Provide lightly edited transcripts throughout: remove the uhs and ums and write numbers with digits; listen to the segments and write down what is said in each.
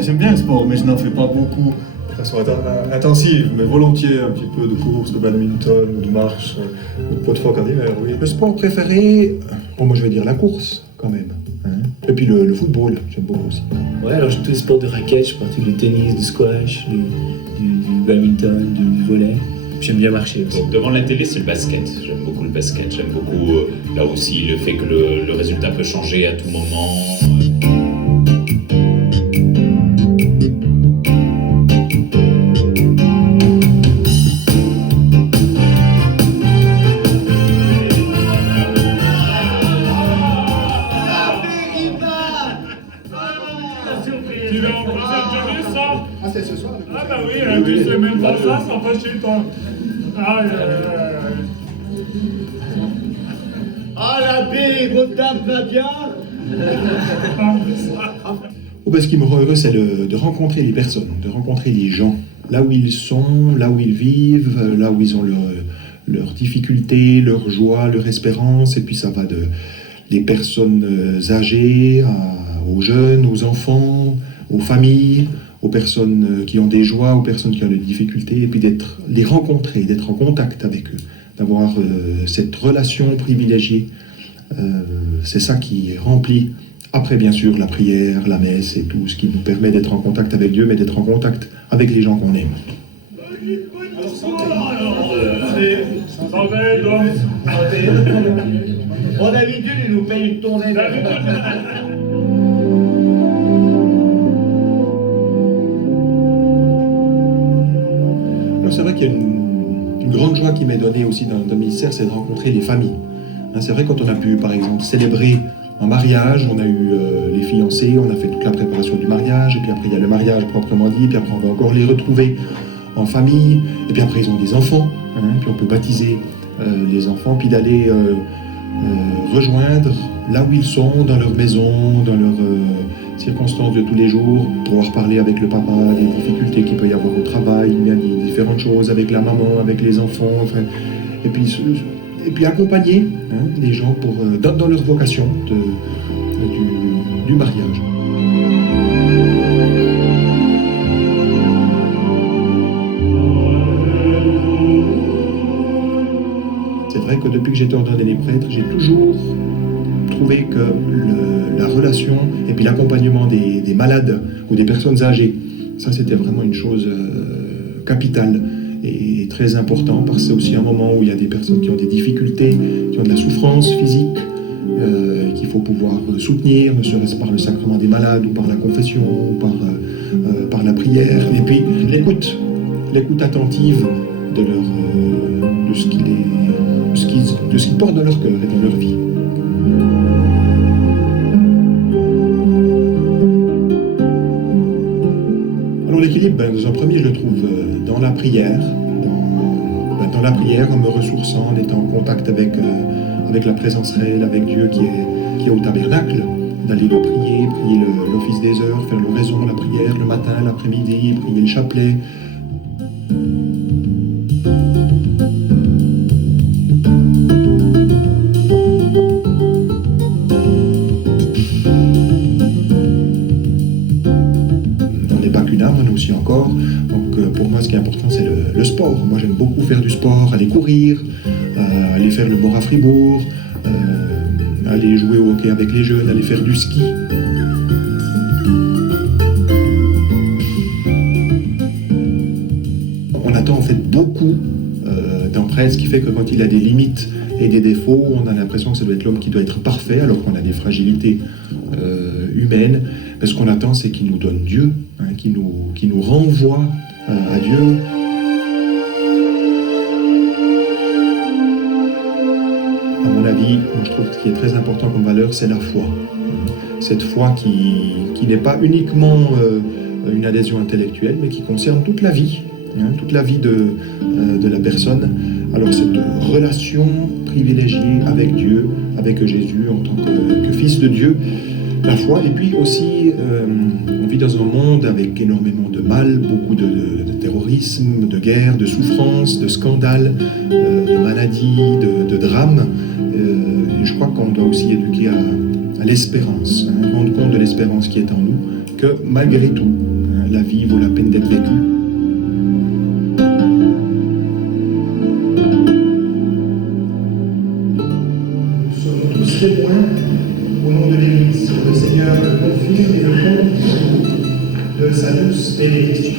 J'aime bien le sport, mais je n'en fais pas beaucoup de façon intensive, mais volontiers un petit peu de course, de badminton, de marche, de pot de phoque en hiver, oui. Le sport préféré, bon, moi je vais dire la course quand même. Hein. Et puis le football, j'aime beaucoup aussi. Ouais, alors j'ai tous les sports de raquette, je pratique du tennis, du squash, du badminton, du volley. J'aime bien marcher aussi. Donc devant la télé, c'est le basket. J'aime beaucoup le basket. J'aime beaucoup là aussi le fait que le résultat peut changer à tout moment. Ah, c'est ce soir. Ah bah oui, tu sais même pas ça va chez toi. Ah l'abbé, votre dame va bien. Oh, ben, ce qui me rend heureux, c'est de rencontrer les personnes, de rencontrer les gens, là où ils sont, là où ils vivent, là où ils ont leurs difficultés, leurs joies, leur espérance, et puis ça va des personnes âgées aux jeunes, aux enfants, aux familles, aux personnes qui ont des joies, aux personnes qui ont des difficultés, et puis les rencontrer, d'être en contact avec eux, d'avoir cette relation privilégiée. C'est ça qui remplit. Après, bien sûr, la prière, la messe et tout ce qui nous permet d'être en contact avec Dieu, mais d'être en contact avec les gens qu'on aime. On a d'habitude, il nous paye une tournée. Alors, c'est vrai qu'il y a une grande joie qui m'est donnée aussi dans le ministère, c'est de rencontrer les familles. Hein, c'est vrai quand on a pu, par exemple, célébrer un mariage, on a eu les fiancés, on a fait toute la préparation du mariage, et puis après il y a le mariage proprement dit, puis après on va encore les retrouver en famille, et puis après ils ont des enfants, hein, puis on peut baptiser les enfants, puis d'aller rejoindre là où ils sont, dans leur maison, dans leurs circonstances de tous les jours, pouvoir parler avec le papa des difficultés qu'il peut y avoir au travail, il y a des différentes choses avec la maman, avec les enfants, enfin, et puis accompagner les gens dans leur vocation du mariage. C'est vrai que depuis que j'étais ordonné prêtre, j'ai toujours trouvé que la relation et puis l'accompagnement des malades ou des personnes âgées, ça c'était vraiment une chose capitale et très important, parce que c'est aussi un moment où il y a des personnes qui ont des difficultés, qui ont de la souffrance physique, qu'il faut pouvoir soutenir, ne serait-ce par le sacrement des malades ou par la confession ou par la prière, et puis l'écoute attentive de ce qu'ils portent dans leur cœur et dans leur vie. Alors l'équilibre, dans un premier, je le trouve dans la prière, dans la prière, en me ressourçant, en étant en contact avec la présence réelle, avec Dieu qui est au tabernacle, d'aller le prier l'office des heures, faire l'oraison, la prière le matin, l'après-midi, prier le chapelet. On n'est pas qu'une âme, on est aussi un corps. Donc pour moi, ce qui est important, c'est le sport. Moi, j'aime beaucoup faire du sport, aller courir, aller faire le bord à Fribourg, aller jouer au hockey avec les jeunes, aller faire du ski. On attend en fait beaucoup d'un prêtre, ce qui fait que quand il a des limites et des défauts, on a l'impression que ça doit être l'homme qui doit être parfait, alors qu'on a des fragilités humaines. Mais ce qu'on attend, c'est qu'il nous donne Dieu, qui nous renvoie à Dieu. À mon avis, moi, je trouve que ce qui est très important comme valeur, c'est la foi. Cette foi qui n'est pas uniquement une adhésion intellectuelle, mais qui concerne toute la vie de la personne. Alors cette relation privilégiée avec Dieu, avec Jésus en tant que Fils de Dieu, la foi, et puis aussi on vit dans un monde avec énormément de mal, beaucoup de terrorisme, de guerre, de souffrance, de scandales, de maladies, de drames. Et je crois qu'on doit aussi éduquer à l'espérance, rendre compte de l'espérance qui est en nous, que malgré tout, la vie vaut la peine d'être vécue. Nous sommes tous témoins au nom de l'Église. Le Seigneur le confirme et le compte de sa douce bénédiction.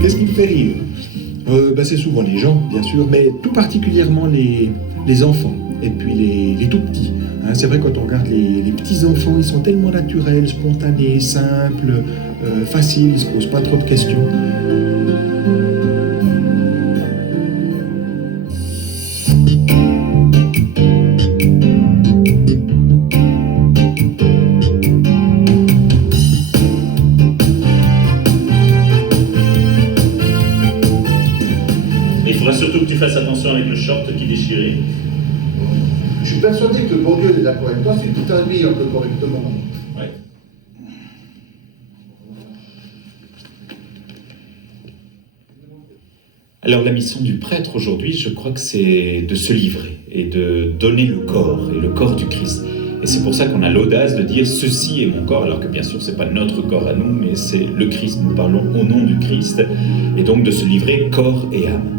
Qu'est-ce qui me fait rire? C'est souvent les gens, bien sûr, mais tout particulièrement les enfants, et puis les tout-petits. C'est vrai, quand on regarde les petits-enfants, ils sont tellement naturels, spontanés, simples, faciles, ils ne se posent pas trop de questions. Il faudra surtout que tu fasses attention avec le short qui déchirait. Je suis persuadé que le bon Dieu est d'accord avec toi si tu t'habilles un peu correctement. Ouais. Alors la mission du prêtre aujourd'hui, je crois que c'est de se livrer et de donner le corps, et le corps du Christ. Et c'est pour ça qu'on a l'audace de dire « ceci est mon corps », alors que bien sûr c'est pas notre corps à nous, mais c'est le Christ, nous parlons au nom du Christ, et donc de se livrer corps et âme.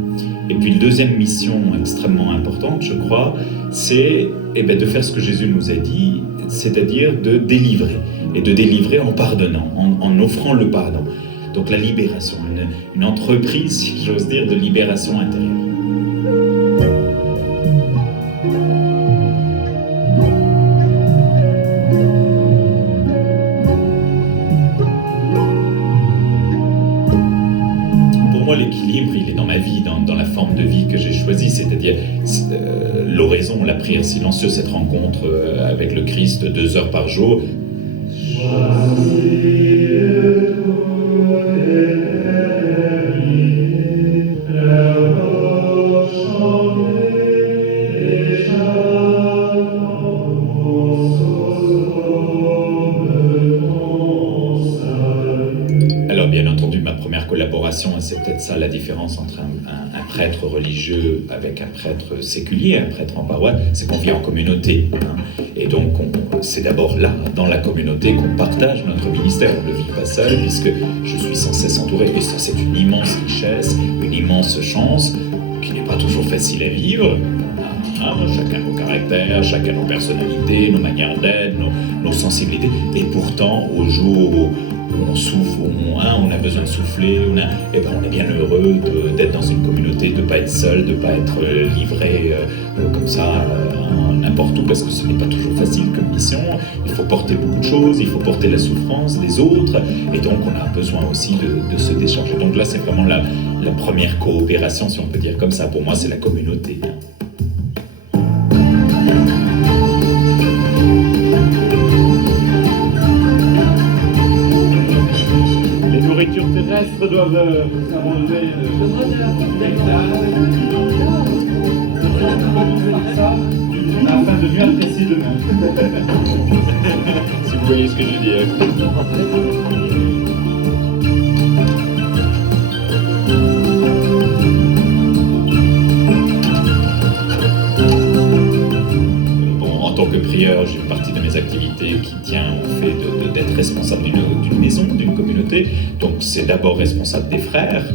Et puis, la deuxième mission extrêmement importante, je crois, c'est de faire ce que Jésus nous a dit, c'est-à-dire de délivrer. Et de délivrer en pardonnant, en offrant le pardon. Donc la libération, une entreprise, si j'ose dire, de libération intérieure. L'équilibre, il est dans ma vie, dans la forme de vie que j'ai choisie, c'est-à-dire l'oraison, la prière silencieuse, cette rencontre avec le Christ 2 heures par jour. Alors bien entendu, ma première collaboration, et c'est peut-être ça la différence entre un prêtre religieux avec un prêtre séculier, un prêtre en paroisse, c'est qu'on vit en communauté. Et donc c'est d'abord là, dans la communauté, qu'on partage notre ministère. On ne le vit pas seul, puisque je suis sans cesse entouré. Et ça, c'est une immense richesse, une immense chance, qui n'est pas toujours facile à vivre. Chacun nos caractères, chacun nos personnalités, nos manières d'être, nos sensibilités. Et pourtant, au jour où on souffle, on a besoin de souffler, on est bien heureux d'être dans une communauté, de ne pas être seul, de ne pas être livré comme ça n'importe où, parce que ce n'est pas toujours facile comme mission. Il faut porter beaucoup de choses, il faut porter la souffrance des autres, et donc on a besoin aussi de se décharger. Donc là, c'est vraiment la première coopération, si on peut dire comme ça. Pour moi, c'est la communauté. Les nourritures terrestres doivent s'abandonner afin de mieux apprécier demain. Si vous voyez ce que je dis. En tant que prieur, j'ai une partie de mes activités qui tient au fait d'être responsable d'une maison, d'une communauté. Donc c'est d'abord responsable des frères,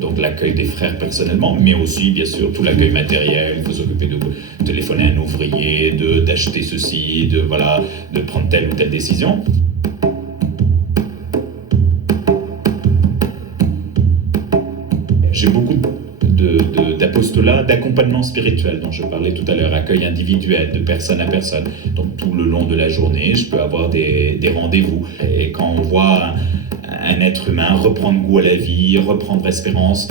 donc l'accueil des frères personnellement, mais aussi bien sûr tout l'accueil matériel. Il faut s'occuper de téléphoner à un ouvrier, d'acheter ceci, de prendre telle ou telle décision. J'ai beaucoup d'apostolat, d'accompagnement spirituel dont je parlais tout à l'heure, accueil individuel de personne à personne. Donc tout le long de la journée, je peux avoir des rendez-vous. Et quand on voit un être humain reprendre goût à la vie, reprendre espérance,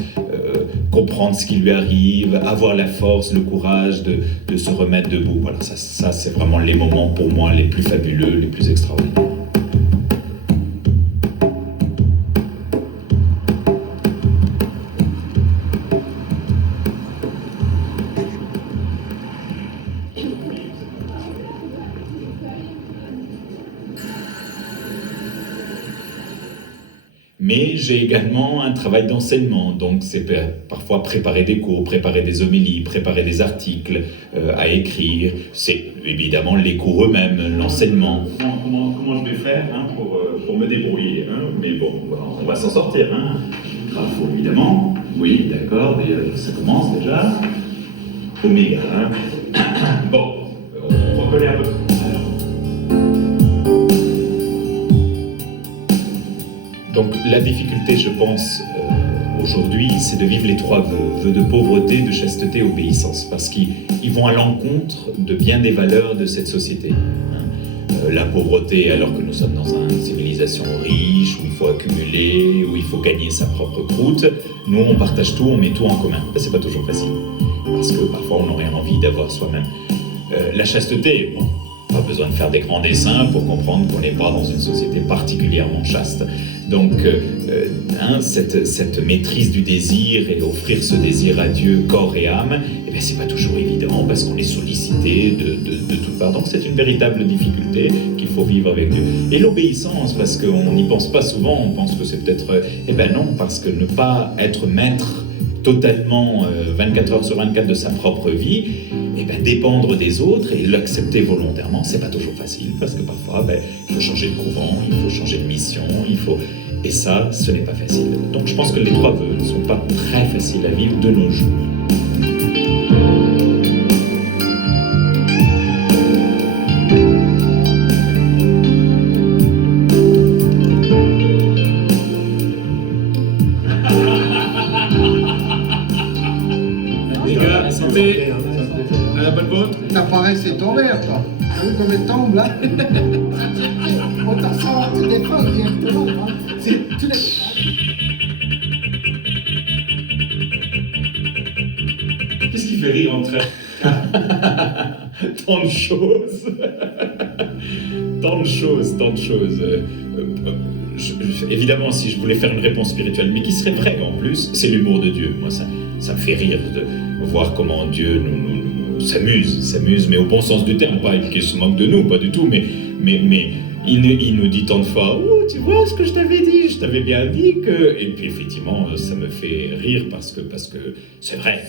comprendre ce qui lui arrive, avoir la force, le courage de se remettre debout. Voilà, ça c'est vraiment les moments pour moi les plus fabuleux, les plus extraordinaires. Mais j'ai également un travail d'enseignement, donc c'est parfois préparer des cours, préparer des homélies, préparer des articles à écrire. C'est évidemment les cours eux-mêmes, l'enseignement. Comment je vais faire pour me débrouiller, mais bon, on va s'en sortir. Grapho, évidemment. Oui, d'accord, ça commence déjà. Oméga. Bon, on reconnaît un peu. Donc la difficulté, je pense, aujourd'hui, c'est de vivre les trois vœux. Vœux de pauvreté, de chasteté, obéissance. Parce qu'ils vont à l'encontre de bien des valeurs de cette société. La pauvreté, alors que nous sommes dans une civilisation riche, où il faut accumuler, où il faut gagner sa propre croûte. Nous, on partage tout, on met tout en commun. C'est pas toujours facile. Parce que parfois, on aurait envie d'avoir soi-même. La chasteté, bon, pas besoin de faire des grands dessins pour comprendre qu'on n'est pas dans une société particulièrement chaste. Donc, cette maîtrise du désir et offrir ce désir à Dieu, corps et âme, eh bien, c'est pas toujours évident parce qu'on est sollicité de toutes parts. Donc, c'est une véritable difficulté qu'il faut vivre avec Dieu. Et l'obéissance, parce qu'on n'y pense pas souvent, on pense que c'est peut-être... Eh bien non, parce que ne pas être maître totalement 24 heures sur 24 de sa propre vie, et ben, dépendre des autres et l'accepter volontairement, c'est pas toujours facile parce que parfois il faut changer de couvent, il faut changer de mission, et ça, ce n'est pas facile. Donc je pense que les trois vœux ne sont pas très faciles à vivre de nos jours. Les gars, santé. Bonne vôtre. Ça paraît que c'est ton verre, toi. T'as vu comme elle tombe, là? On t'en sort, tu défends directement, hein. C'est tout Qu'est-ce qui fait rire entre elles? Tant de choses. Tant de choses. Évidemment, si je voulais faire une réponse spirituelle, mais qui serait vraie en plus, c'est l'humour de Dieu. Moi, ça me fait rire de voir comment Dieu nous s'amuse, mais au bon sens du terme, pas qu'il se moque de nous, pas du tout, mais il nous dit tant de fois, oh, tu vois ce que je t'avais dit, je t'avais bien dit que... Et puis effectivement, ça me fait rire parce que c'est vrai.